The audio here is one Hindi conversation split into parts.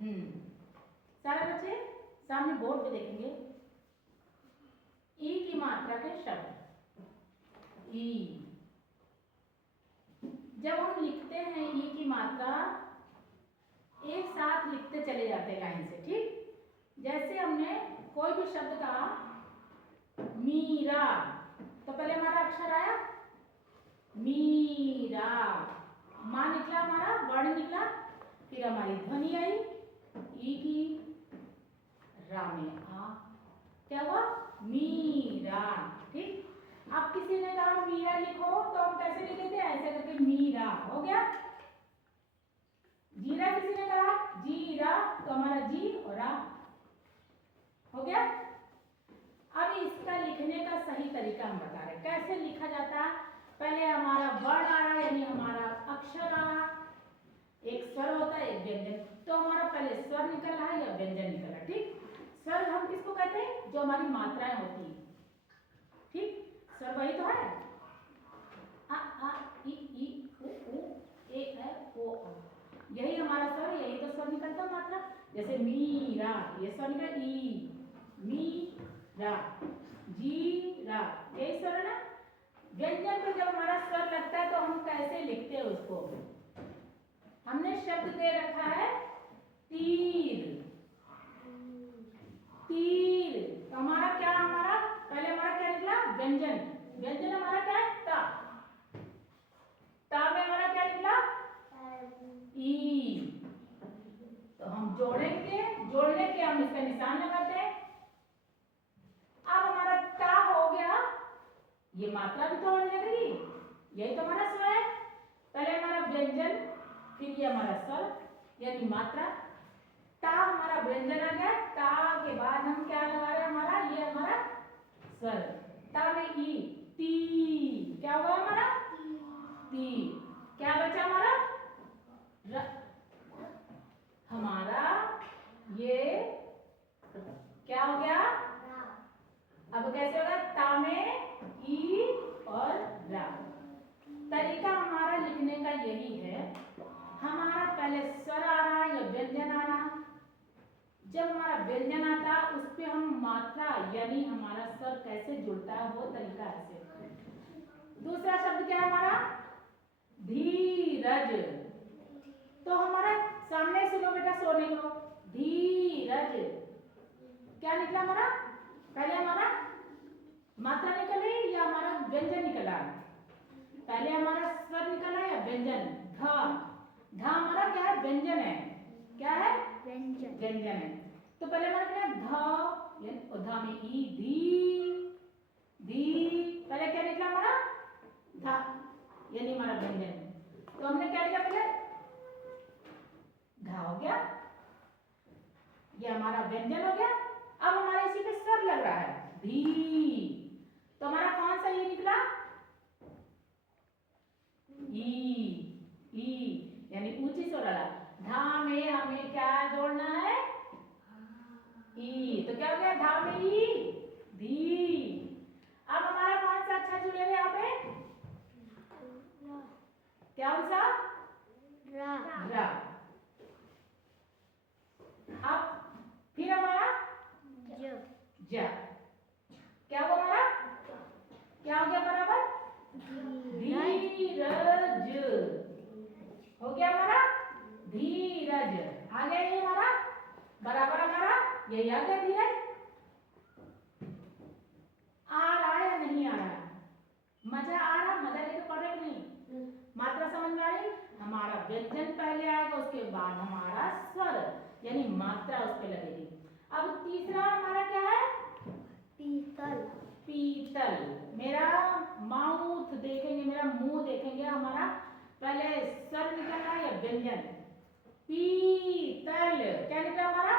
सारे बच्चे सामने बोर्ड पे देखेंगे ई की मात्रा के शब्द। ई जब हम लिखते हैं ई की मात्रा एक साथ लिखते चले जाते हैं लाइन से, ठीक। जैसे हमने कोई भी शब्द कहा मीरा, तो पहले हमारा अक्षर आया मीरा, मां निकला, हमारा वर्ण निकला, फिर हमारी ध्वनि आई ई की, रा में आ, क्या हुआ मीरा, ठीक। अब किसी ने कहा मीरा लिखो, तो हम कैसे लिखे थे, ऐसे करके मीरा हो गया। जीरा किसी ने कहा जीरा, तो हमारा जी और रा हो गया। अब इसका लिखने का सही तरीका हम बता रहे, कैसे लिखा जाता है। पहले हमारा वर्ण आ रहा है, यानी हमारा अक्षर आ रहा, एक स्वर होता है एक व्यंजन, तो हमारा पहले स्वर निकल रहा है या व्यंजन निकल रहा है, ठीक। स्वर हम किसको कहते हैं, जो हमारी मात्राएं होती है, ठीक। स्वर वही तो है, आ ई उ ए ऐ ओ औ, यही हमारा स्वर, यही तो स्वर निकलता है मात्रा। जैसे मीरा, ये स्वर निकला ई, मीरा, जीरा, यही स्वर है ना। व्यंजन पे जब हमारा स्वर लगता है तो हम कैसे लिखते हैं उसको, हमने शब्द दे रखा है तीर, तीर, तो हमारा क्या, हमारा पहले हमारा क्या निकला व्यंजन, व्यंजन हमारा क्या है ता, ता में हमारा क्या निकला ई, तो हम जोड़ेंगे, जोड़ने के हम इसका निशान लगाते हैं। अब हमारा ता हो गया, ये मात्रा भी तो होने लगेगी, यही तो हमारा स्वर है। पहले हमारा व्यंजन, फिर ये हमारा स्वर यानी मात्रा, ता हमारा व्यंजन आ गया, ता के बाद हम क्या लगा रहे हैं, हमारा ये हमारा स्वर, ता में ई, ती, क्या हुआ हमारा ती, क्या बचा हमारा हमारा ये क्या हो गया, अब कैसे होगा, ता में ई और रा। तरीका हमारा लिखने का यही है, हमारा पहले स्वर आ रहा या व्यंजन आ रहा, जब हमारा व्यंजन आता उस पे हम मात्रा यानी हमारा स्वर कैसे जुड़ता है वो तरीका ऐसे। दूसरा शब्द क्या है हमारा धीरज, तो हमारा सामने से लो बेटा, सोने को धीरज, क्या निकला हमारा, पहले हमारा मात्रा निकली या हमारा व्यंजन निकला, पहले हमारा स्वर निकला या व्यंजन, धा, धा हमारा क्या है व्यंजन है, क्या है व्यंजन, व्यंजन है। तो पहले हमारा क्या धा, धा में ई, धी, धी, पहले क्या निकला हमारा धा, यानी हमारा व्यंजन, तो हमने क्या लिखा पहले धा हो गया, ये हमारा व्यंजन हो गया। अब हमारा इसी पे स्वर लग रहा है धी, तो हमारा कौन सा ये निकला ई, यानी ऊंची स्वर वाला, धा में हमें क्या जोड़ना है ई, तो क्या हो गया धा में ई, धी। अब हमारा कौन सा अच्छा जुड़ेगा यहाँ पे, कौन सा रा, रा। अब फिर हमारा ज, ज, क्या हुआ हमारा, क्या हो गया बराबर धीरज, हो गया हमारा धीरज, आ गया ये हमारा बराबर, हमारा यही आ गया धीरज। आ रहा है या नहीं आ रहा है, मजा आ रहा, मजा लेके पढ़ रहे नहीं, मात्रा समझ में आ रही, हमारा व्यंजन पहले आएगा उसके बाद हमारा स्वर यानी मात्रा उस पर लगेगी। अब तीसरा हमारा क्या है पीतल, पीतल, मेरा माउथ देखेंगे, मेरा मुंह देखेंगे, हमारा पहले स्वर निकल रहा है या व्यंजन, पीतल, क्या निकला हमारा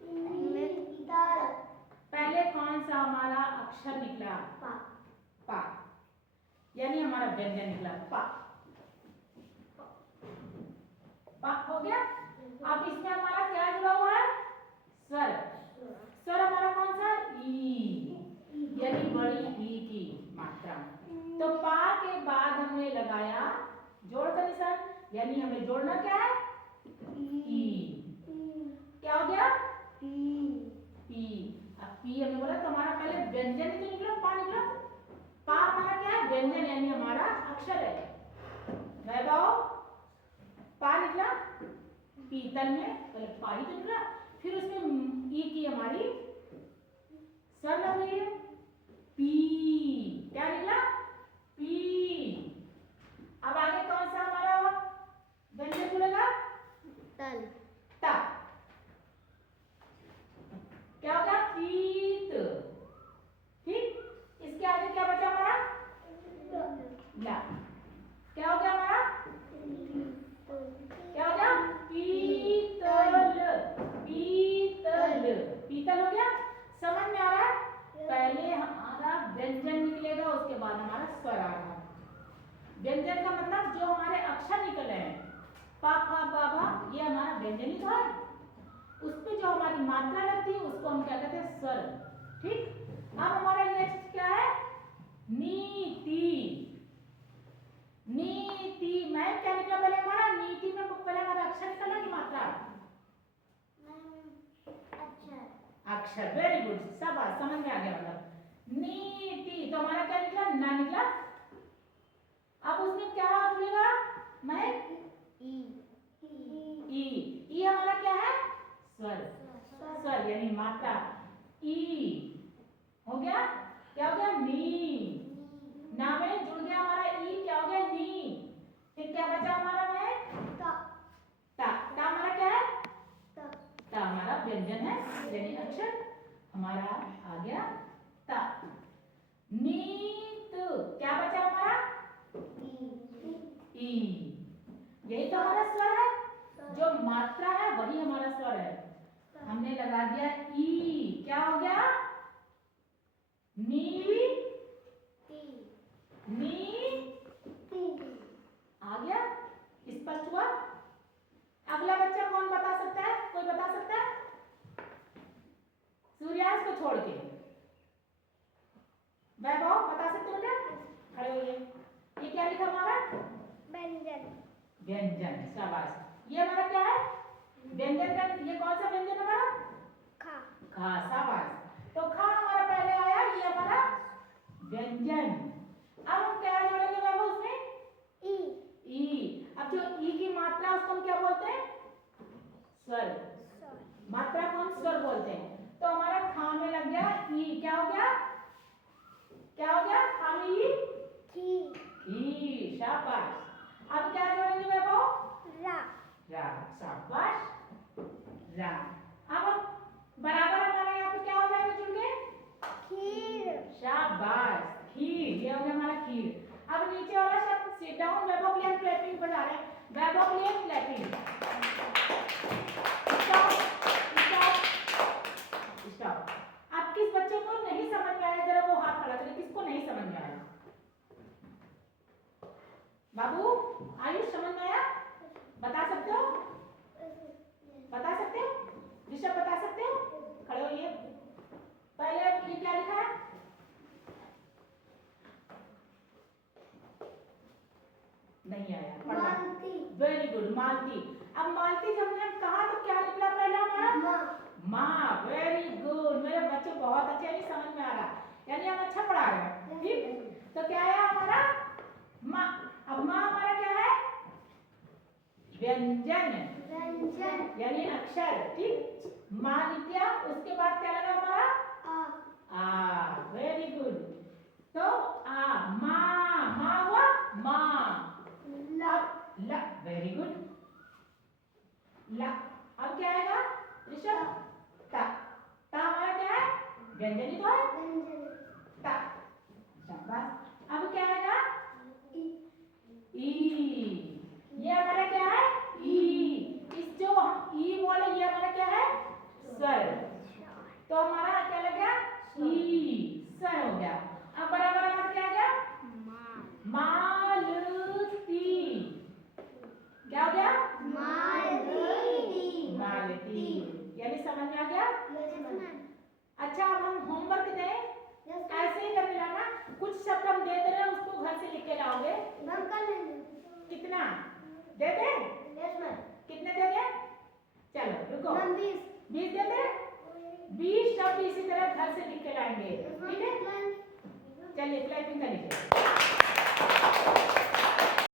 पीतल, पहले कौन सा हमारा अक्षर निकला पा, पा, यानी हमारा व्यंजन निकला पा, पा हो गया। अब इसमें हमारा क्या जुड़ा हुआ है स्वर, स्वर हमारा कौन सा ई, यानी बड़ी ई की मात्रा, तो पा के बाद हमने लगाया जोड़ का निशान, यानी हमें जोड़ना क्या है ई। अक्षर है। वैभव पा निकला, पीतल में पहले पा ही तो निकला, फिर उसमें ई की हमारी स्वर लग रही है, पी, क्या निकला, पी। अब आगे कौन सा हमारा व्यंजन जुड़ेगा, तल, ता, क्या होगा, पीत। ठीक, इसके आगे क्या बचा हमारा, ला, क्या हो गया हमारा, क्या हो गया, पीतल, पीतल, पीतल हो गया। समझ में आ रहा है, पहले हमारा व्यंजन निकलेगा, उसके बाद हमारा स्वर आएगा। व्यंजन का मतलब जो हमारे अक्षर निकले हैं, पा फा बा भा, ये हमारा व्यंजन ही तो है। उस पे जो हमारी मात्रा लगती है उसको हम क्या कहते हैं, स्वर। ठीक, अब हमारा नेक्स्ट क्या है, नीति। नीति में क्या निकला पहले हमारा, नीति में पहले हमारा अक्षर निकला कि मात्रा, अक्षर। वेरी गुड, शाबाश, समझ में आ गया। मतलब नीति तो हमारा क्या निकला, ना निकला। अब उसमें क्या जुड़ेगा, मैं ई हमारा क्या है, स्वर, स्वर यानी मात्रा। ई हो गया, क्या हो गया, नी, ना में जुड़ गया हमारा ई, क्या हो गया, नी। फिर क्या बचा हमारा में, ता, ता हमारा क्या है, ता हमारा व्यंजन है यानी अक्षर, हमारा आ गया ता। नीत, क्या बचा हमारा, ई, यही तो हमारा स्वर है, जो मात्रा है वही हमारा स्वर है। हमने लगा दिया ई, क्या हो गया, नी, नी, आ गया, स्पष्ट हुआ। अगला बच्चा कौन बता सकता है, कोई बता सकता है, सूर्यास्त को छोड़ के, वैभव बता सकते हो क्या, खड़े होइए। ये क्या लिखा हमारा, व्यंजन, व्यंजन, शाबाश। ये हमारा क्या है, व्यंजन का, ये कौन सा व्यंजन हमारा, खा, खा, शाबाश। तो खा हमारा पहले आया, ये हमारा व्यंजन। अब हम क्या जोड़ेंगे वैभव उसमें, ई। अब जो ई की मात्रा उसको हम क्या बोलते हैं, स्वर, मात्रा को हम स्वर बोलते हैं। तो हमारा खा में लग गया ई, क्या हो गया, क्या हो गया, खा में ई, शाबाश। अब क्या जोड़ेंगे वैभव, रा, रा, शाबाश, रा। अब बराबर हमारे यहाँ पे क्या हो जाएगा जुड़ के, खीर, शाबाश, खीर, ये हो गया हमारा खीर। अब नीचे वाला शब्द sit down, Vaibhav play clapping बजा रहे हैं, Vaibhav play clapping, stop, stop, stop. अब किस बच्चे को नहीं समझ में आया, जरा वो हाथ खड़ा करें, किसको नहीं समझ में आया, बाबू आयुष समझ में आया, बता सकते हो, बता सकते हो, ऋषभ बता सकते हो, खड़े होइए। पहले ये क्या लिखा है, नहीं आया, मालती, वेरी गुड, मालती। अब मालती जब हमने कहा तो क्या निकला पहले हमारा, माँ, वेरी गुड, मेरे बच्चे बहुत अच्छे, यानी समझ में आ रहा, यानी हम अच्छा पढ़ा रहे हैं। ठीक, तो क्या है हमारा, माँ। अब माँ हमारा क्या है, व्यंजन, व्यंजन, यानी अक्षर। ठीक, माँ लिख दिया, उसके बाद क्या लगा हमारा, आ, वेरी गुड। तो आ, माँ, माँ हुआ माँ, ला, वेरी गुड, ला। अब क्या आएगा ऋषभ, ता, ता हमारा क्या है, व्यंजन ही तो है, ता, शाबाश। अब क्या आएगा, ई, ये हमारा क्या है, ई। इस जो हम ई बोले ये हमारा क्या है, स्वर। तो हमारा क्या लग गया, ई, स्वर हो गया। अब बराबर हमारा क्या आ गया, मालती, क्या हो गया, मालती, यानी समझ में आ गया। अच्छा, अब हम होमवर्क दें, ऐसे ही करके लाना, कुछ शब्द हम दे दे रहे हैं, उसको घर से लिख के लाओगे। कितना दे दे, कितने दे दे, चलो रुको, 20 दे दे, 20 शब्द इसी तरह घर से लिख के लाएंगे। ठीक है, चलिए क्लैपिंग करिए।